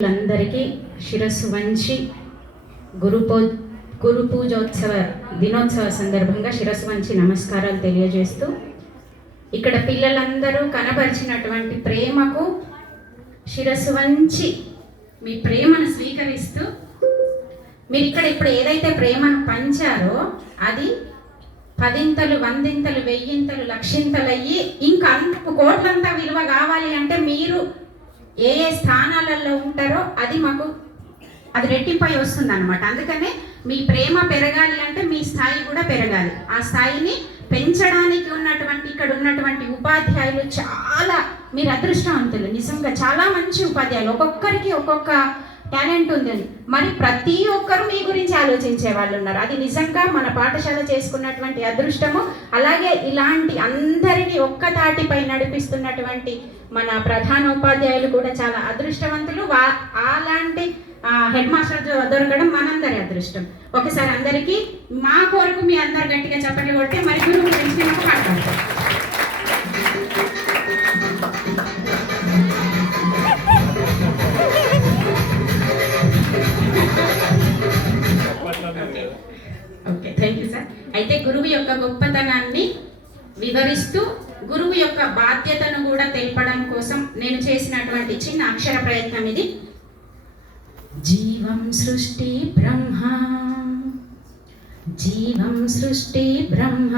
అందరికీ శిరస్సు వంచి గురుపో గురు పూజోత్సవ దినోత్సవ సందర్భంగా శిరస్సు వంచి నమస్కారాలు తెలియజేస్తూ ఇక్కడ పిల్లలందరూ కనపరిచినటువంటి ప్రేమకు శిరస్సు వంచి మీ ప్రేమను స్వీకరిస్తూ మీరు ఇక్కడ ఇప్పుడు ఏదైతే ప్రేమను పంచారో అది పదింతలు వందింతలు వెయ్యింతలు లక్షింతలు అయ్యి ఇంకా అంత కోట్లంతా విలువ కావాలి అంటే మీరు ఏ ఏ స్థానాలలో ఉంటారో అది మాకు అది రెట్టింపై వస్తుంది అనమాట అందుకనే మీ ప్రేమ పెరగాలి అంటే మీ స్థాయి కూడా పెరగాలి. ఆ స్థాయిని పెంచడానికి ఉన్నటువంటి ఇక్కడ ఉన్నటువంటి ఉపాధ్యాయులు చాలా మీరు అదృష్టవంతులు. నిజంగా చాలా మంచి ఉపాధ్యాయులు. ఒక్కొక్కరికి ఒక్కొక్క టాలెంట్ ఉందని. మరి ప్రతి ఒక్కరు మీ గురించి ఆలోచించే వాళ్ళు ఉన్నారు. అది నిజంగా మన పాఠశాల చేసుకున్నటువంటి అదృష్టము అలాగే ఇలాంటి అందరినీ ఒక్క తాటిపై నడిపిస్తున్నటువంటి మన ప్రధాన ఉపాధ్యాయులు కూడా చాలా అదృష్టవంతులు. వా అలాంటి హెడ్ మాస్టర్ దొరకడం మనందరి అదృష్టం. ఒకసారి అందరికీ మా కొరకు మీ అందరు గట్టిగా చెప్పండి కొడితే మరి గురువు గురించి మాట్లాడతారు ఓకే థ్యాంక్ యూ సార్ అయితే గురువు యొక్క గొప్పతనాన్ని వివరిస్తూ గురువు యొక్క బాధ్యతను కూడా తెలపడం కోసం నేను చేసినటువంటి చిన్న అక్షర ప్రయత్నం ఇది. జీవం సృష్టి బ్రహ్మ జీవం సృష్టి బ్రహ్మ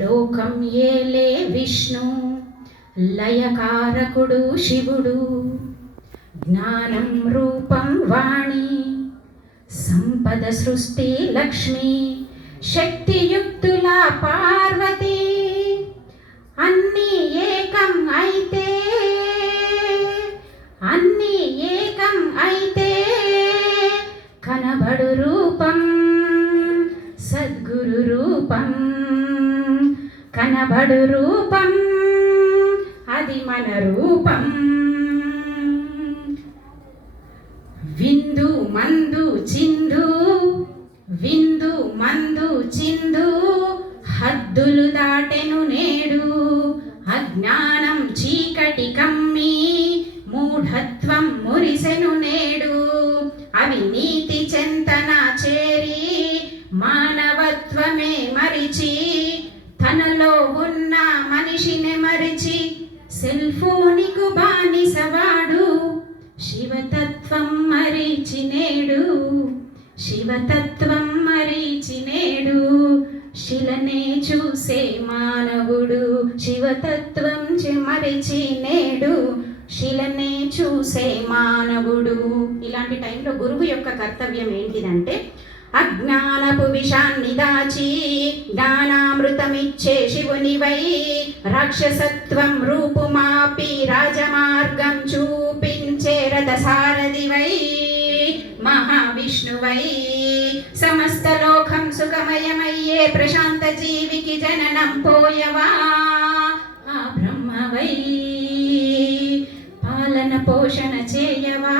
లోకం ఏలే విష్ణు లయకారకుడు శివుడు జ్ఞానం రూపం వాణి. సంపద సృష్టి లక్ష్మి శక్తియుక్తుల పార్వతి. అన్ని ఏకం అయితే అన్ని ఏకం అయితే కనబడు రూపం సద్గురు రూపం. కనబడు రూపం అది మన రూపం. మందు చిందు హద్దులు దాటెను నేడు. అజ్ఞానం చీకటి కమ్మి మూఢత్వం మురిసెను నేడు. అవినీతి చెంతన చేరి మానవత్వమే మరిచి. తనలో ఉన్న మనిషిని మరిచి సెల్ ఫోనికు బానిసవాడు. శివతత్వం మరిచి నేడు. శివతత్వం మరీచి నేడు శిలనే చూసే మానవుడు శివతత్వం చె- మరిచి నేడు శిలనే చూసే మానవుడు. ఇలాంటి టైంలో గురువు యొక్క కర్తవ్యం ఏంటిదంటే అజ్ఞానపు విషాన్ని దాచి జ్ఞానామృతమిచ్చే శివునివై రాక్షసత్వం రూపుమాపి రాజమార్గం చూపించే రథసారథివై మహావిష్ణువై సమస్త లోకం సుఖమయమయ్యే ప్రశాంత జీవికి జననం పోయవా? ఆ బ్రహ్మవై పాలన పోషణ చేయవా?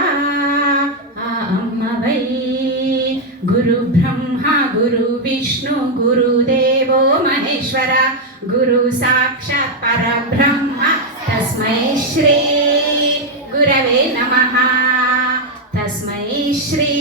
ఆ అమ్మవై గురు బ్రహ్మ గురు విష్ణు గురుదేవో మహేశ్వర గురు సాక్షాత్ పరబ్రహ్మ తస్మై శ్రీ గురవే నమ. తస్మై శ్రీ